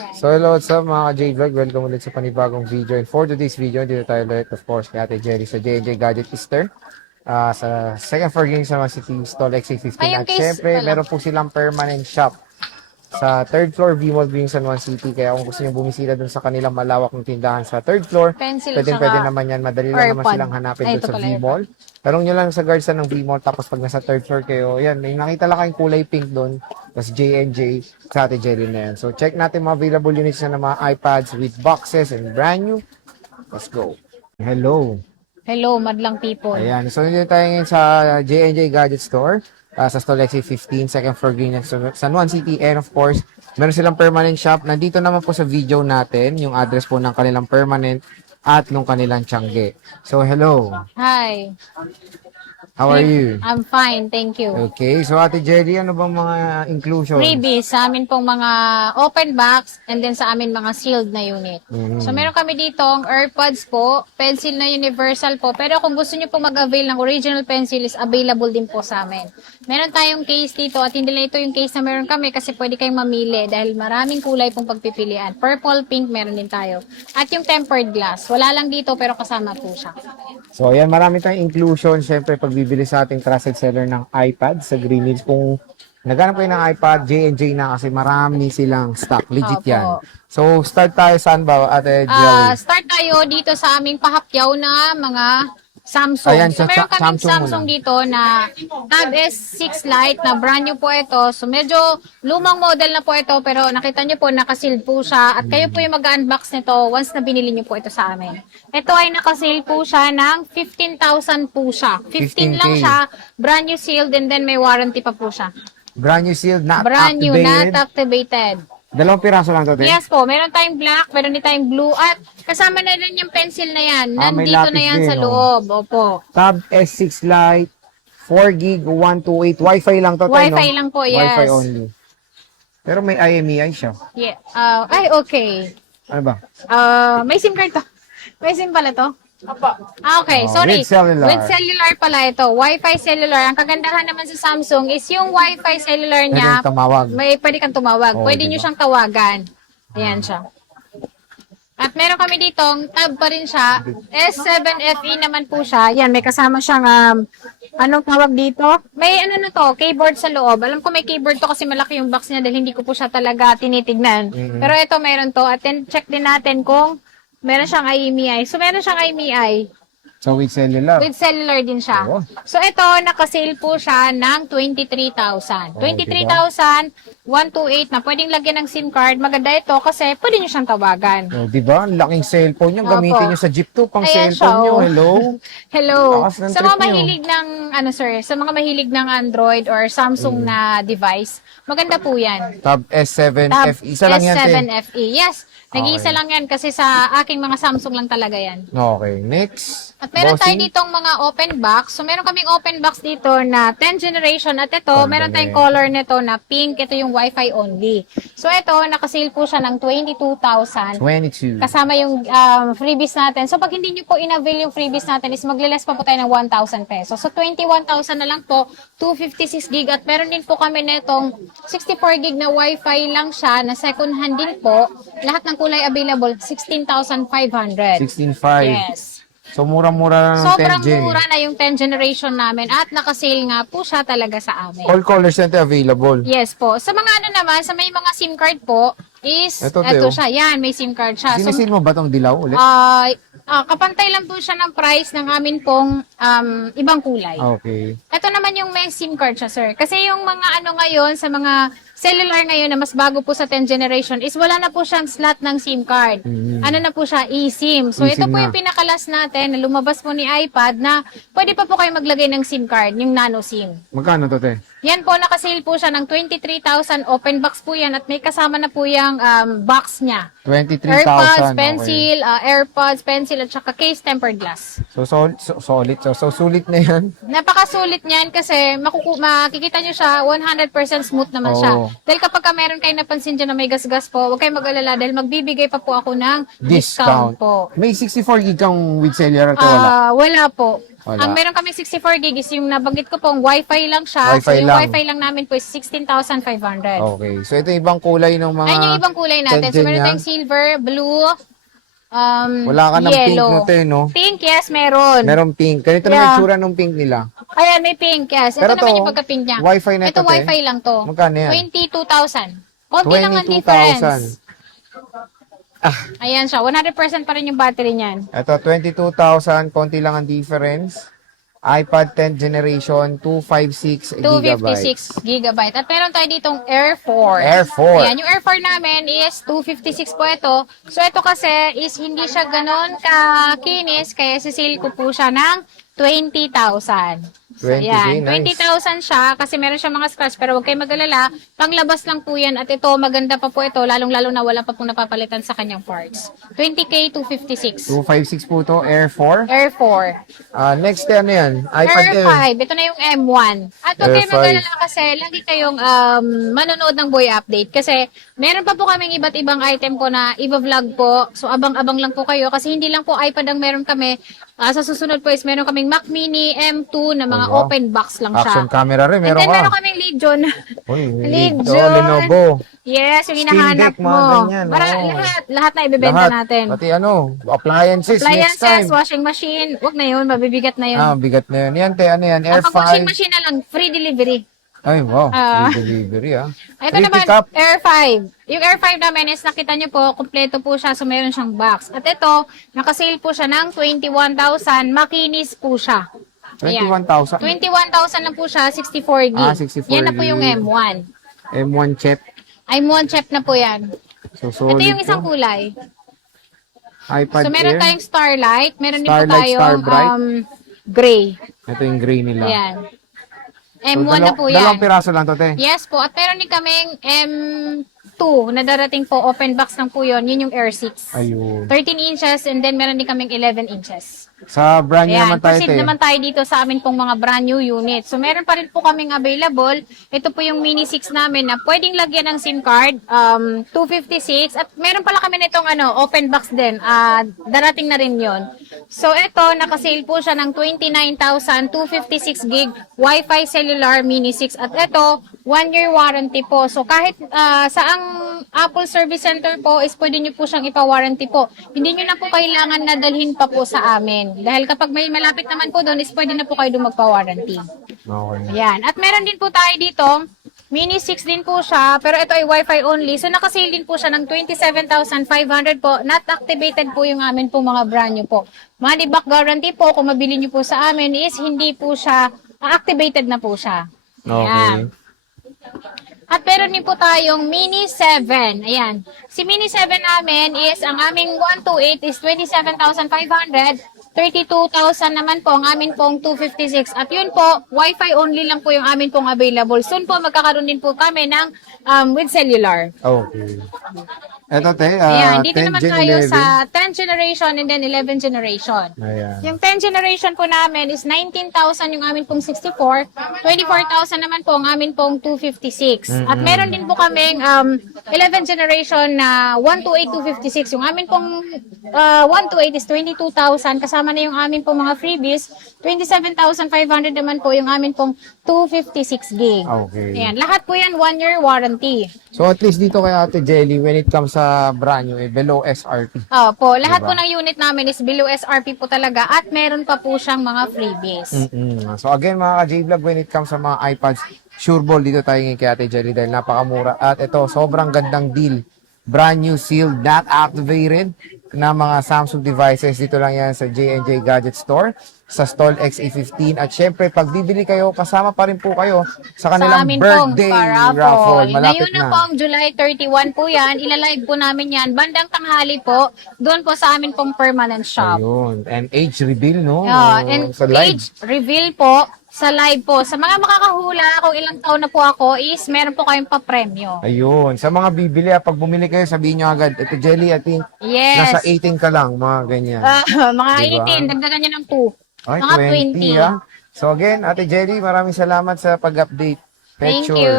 So hello, what's up mga ka-J-Vlog? Welcome ulit sa panibagong video. And for today's video, dito tayo ulit of course kay Ate Jerry sa J&J Gadget Easter. Sa second floor game sa mga City Stall XA15. At syempre, meron po silang permanent shop sa third floor, V-Mall Green San Juan City. Kaya kung gusto nyo bumisita dun sa kanilang malawak ng tindahan sa third floor, pwede naman yan. Madali lang naman silang hanapin dun sa V-Mall. Tanong nyo lang sa guards ng V-Mall, tapos pag nasa third floor kayo, yan, may nakita lang kayong kulay pink doon, tapos J&J sa Ate Jerry na yan. So check natin mga available units na ng mga iPads with boxes and brand new. Let's go. Hello. Hello, madlang people. Ayan, so nandito tayo ngayon sa J&J Gadget Store. Sa Stall XA15, second floor green ng San Juan City. And of course, meron silang permanent shop. Nandito naman po sa video natin, yung address po ng kanilang permanent at nung kanilang tiyangge. So, hello. Hi. How are you? I'm fine, thank you. Okay, so Ate Jerry, ano bang mga inclusion? Freebies sa amin pong mga open box and then sa amin mga sealed na unit. So meron kami ditong AirPods po, pencil na universal po. Pero kung gusto niyo pong mag-avail ng original pencil is available din po sa amin. Meron tayong case dito at hindi lang ito yung case na meron kami kasi pwede kayong mamili dahil maraming kulay pong pagpipilian. Purple, pink, meron din tayo. At yung tempered glass, wala lang dito pero kasama po siya. So, ayan, marami tayong inclusion. Siyempre, pagbibili sa ating trusted seller ng iPad sa Green Hills. Kung naghanap kayo ng iPad, J&J na kasi marami silang stock. Legit Opo. yan. So, start tayo saan ba, Ate Jerry? Start tayo dito sa aming pahapyaw na mga Samsung. Ayan, so, meron kaming Samsung Samsung dito na Tab S6 Lite na brand new po ito. So, medyo lumang model na po ito pero nakita nyo po, nakasealed po siya. At kayo po yung mag-unbox nito once na binili nyo po ito sa amin. Ito ay nakaseal po siya ng 15,000 po siya. 15 lang 15K. siya, brand new sealed and then may warranty pa po siya. Brand new sealed, not Brand new, activated. not activated. Dalawang piraso lang to, te? Yes po, meron tayong black, meron din tayong blue, at kasama na rin yung pencil na yan. May Nandito lapis na yan din, sa oh. loob. Opo. Tab S6 Lite, 4 gig, 128. Wi-Fi lang to, te, no? Wi-Fi lang po, yes. Wi-Fi only. Pero may IMEI siya. Yeah. Ay, okay. Ano ba? May SIM card to. May SIM pala to. Okay, Oh, sorry. with cellular. With cellular pala ito. Wi-Fi cellular. Ang kagandahan naman sa Samsung is yung Wi-Fi cellular niya. Pwede tumawag. Pwede kang tumawag. Oo, Pwede diba? nyo siyang tawagan. Ayan siya. At meron kami ditong tab pa rin siya. S7 FE naman po siya. Yan, may kasama siyang, anong tawag dito? May ano na to, keyboard sa loob. Alam ko may keyboard to kasi malaki yung box niya dahil hindi ko po siya talaga tinitignan. Pero ito meron to. At then check din natin kung meron siyang IMEI. So meron siyang IMEI. So, with cellular. With cellular din siya. Oo. So ito, nakasale po siya ng 23,000. 23,128 na pwedeng lagyan ng SIM card. Maganda ito kasi pwede nyo siyang tawagan. Oh, di ba? Ang laking cellphone niya. Gamitin Opo. niyo sa jeep to. Pang Ayan cellphone siya, niyo. oh. Hello? Hello. Lakas ng Sa trip mga niyo. mahilig ng, sa mga mahilig ng Android or Samsung na device, maganda po yan. Tab S7 Tab FE. Isa lang yan, te. S7 FE. Yes. Nag-iisa Okay. lang yan kasi sa aking mga Samsung lang talaga yan. Okay, next. At meron tayo Bossing. ditong mga open box. So, meron kaming open box dito na 10th generation. At ito, meron tayong galing. color nito na pink. Ito yung Wi-Fi only. So, ito, nakasale po siya ng 22,000. 22. Kasama yung freebies natin. So, pag hindi nyo po in-avail yung freebies natin, is magle-less pa po tayo ng 1,000 pesos. So, 21,000 na lang po, 256 gig. At meron din po kami netong 64 gig na Wi-Fi lang siya, na second hand din po. Lahat ng kulay available, 16,500. 16.5. Yes. So, mura-mura lang ng Sobrang 10 gen. mura na yung 10th generation namin at nakasale nga po siya talaga sa amin. All colors na ito available. Yes po. Sa mga ano naman, sa may mga SIM card po, is, Ito, eto Teo. siya. Yan, may SIM card siya. So, Sinisin mo ba itong dilaw ulit? kapantay lang po siya ng price ng amin pong ibang kulay. Okay. Ito naman yung may SIM card siya, sir. Kasi yung mga ano ngayon, sa mga cellular ngayon na mas bago po sa 10th generation, is wala na po siyang slot ng SIM card. Ano na po siya, eSIM. So, ito eSIM po na. yung pinakalas natin na lumabas po ni iPad na pwede pa po kayo maglagay ng SIM card, yung nano SIM. Magkano to, te? Yan po, nakasale po siya ng 23,000. Open box po yan at may kasama na po yung box niya. 23,000. AirPods, okay. pencil, AirPods, pencil, at saka case tempered glass. So, solid. So, sulit na yan. Napakasulit niyan kasi makikita nyo siya 100% smooth naman siya. Oo. Dahil kapag meron kayo napansin dyan na may gas-gas po, huwag kayong mag-alala dahil magbibigay pa po ako ng discount po. May 64 gig kang with cellular to wala. Wala po. Wala. Ang meron kami 64 gig is yung nabanggit ko pong Wi-Fi lang siya. Wi-Fi so yung lang. Wi-Fi lang namin po is 16,500. Okay. So, ito ibang kulay ng mga... Ayun yung ibang kulay natin. So, 10 meron niya. tayong silver, blue, Wala ka ng pink yellow. na to, no? Pink, yes, meron. Meron pink. Ganito naman Yeah. yung tsura ng pink nila. Ayan, may pink, yes. Ito Pero naman to, yung pagka-pink niya. Wi-Fi na Ito, ito, te. Wi-Fi lang to. Magkano yan? 22,000. Konti lang ang difference. 22,000. Ayan siya. 100% pa rin yung battery niyan. Ito, 22,000. Konti lang ang difference. iPad 10th generation, 256 256 gigabyte. At meron tayo ditong Air 4. Air 4. Ayan, yung Air 4 namin is 256 po ito. So, ito kasi is hindi siya ganon kakinis, kaya sisil ko po siya ng 20,000. So, 20K, ayan, nice. 20,000 siya kasi meron siya mga scratch pero huwag kayo mag-alala. Panglabas lang po yan at ito, maganda pa po ito, lalong-lalo na wala pa pong napapalitan sa kanyang parts. 20K 256. 256 po to, Air 4. Air 4. Next, ano yan? iPad Air Air. 5, ito na yung M1. At huwag Air kayo mag-alala kasi lagi kayong manonood ng Boy Update kasi meron pa po kaming iba't ibang item po na i-vlog po. So abang-abang lang po kayo kasi hindi lang po iPad ang meron kami. Sa susunod po is meron kaming Mac Mini M2 na mga Wow. open box lang siya. Action camera rin, And meron then ka. meron kaming Legion. Uy, Legion. Lenovo. Yes, yung Steam hinahanap Deck, mga mo. ganyan, oo. Lahat na ibebenta Lahat. natin. Pati appliances, next time. Appliances, washing machine. Huwag na yun, mabibigat na yun. Bigat na yun. Yan, te, ano yan? Air Ang washing 5. machine na lang, free delivery. Ay, wow. Ah. Free delivery, Ito Free naman, pickup. Air 5. Yung Air 5 namin is nakita nyo po, kompleto po siya, so meron siyang box. At ito, nakasale po siya ng 21,000, makinis po siya. Ayan. 21,000. 21,000 lang po siya, 64 gig. 64 Yan na po yung gig. M1. M1 chip. M1 chip na po yan. So, solid Ito yung isang to. kulay. iPad So meron Air. tayong Starlight, meron din po Starlight, tayong Starbright. gray. Ito yung gray nila. Ayan. So, M1 na po yan. Dalawang piraso lang to, te. Yes po. At meron din kaming M2 na darating po. Open box lang po yun. Yun yung Air 6. Ayun. 13 inches and then meron din kaming 11 inches. Sa brand new Ayan. naman tayo, Proceed te. naman tayo dito sa amin pong mga brand new unit. So meron pa rin po kaming available. Ito po yung Mini 6 namin na pwedeng lagyan ng SIM card. 256. At meron pala kami nitong open box din. Darating na rin yon. So ito, nakasale po siya ng 29,000, 256 gig, Wi-Fi cellular Mini 6. At ito, 1-year warranty po. So kahit saang Apple Service Center po is pwede nyo po siyang ipa-warranty po. Hindi nyo na po kailangan na dalhin pa po sa amin. Dahil kapag may malapit naman po doon is pwede na po kayo doon magpa-warranty. Okay. Ayan. At meron din po tayo dito, Mini 6 din po siya, pero ito ay Wi-Fi only. So nakasale din po siya ng 27,500 po. Not activated po yung amin po mga brand new po. Money back guarantee po kung mabili nyo po sa amin is hindi po siya, activated na po siya. Okay. At meron din po tayong Mini 7. Ayan. Si Mini 7 namin is, ang aming 128 is 27,500. 32,000 naman po ang amin pong 256. At yun po, Wi-Fi only lang po yung amin pong available. Soon po, magkakaroon din po kami ng with cellular. Okay. Ito, te. Ayan, dito 10 naman Gen tayo 11. sa 10th generation and then 11th generation. Ayan. Yung 10th generation po namin is 19,000 yung amin pong 64, 24,000 naman po ang amin pong 256. At meron din po kaming 11th generation na 128, 256. Yung amin pong 128 is 22,000 kasama na yung amin pong mga freebies. 27,500 naman po yung amin pong 256 gig. Okay. Ayan, lahat po yan 1-year warranty. So, at least dito kay Ate Jelly, when it comes sa brand new, below SRP. Opo, lahat Diba? po ng unit namin is below SRP po talaga at meron pa po siyang mga freebies. So, again, mga ka-J-Vlog, when it comes sa mga iPads, sure ball, dito tayo ngayon kay Ate Jelly dahil napakamura. At ito, sobrang gandang deal. Brand new, sealed, not activated na mga Samsung devices. Dito lang yan sa J&J Gadget Store sa Stall XA15. At syempre, pag bibili kayo, kasama pa rin po kayo sa kanilang amin birthday pong raffle. Malapit Ngayon na na. pong July 31 po yan. Ilalive po namin yan. Bandang tanghali po. Doon po sa amin pong permanent shop. Ayun. And age reveal, no? And Sa live. age reveal po sa live po. Sa mga makakahula kung ilang taon na po ako is meron po kayong pa-premyo. Ayun. Sa mga bibili, pag bumili kayo, sabihin nyo agad, ito Jelly, I think, Yes. nasa 18 ka lang, mga ganyan. Mga Diba? 18, dagdagan nyo ng 2. Ay, Mga 20, 20. ah. So again, Ate Jelly, maraming salamat sa pag-update. Thank Pet Sure. you.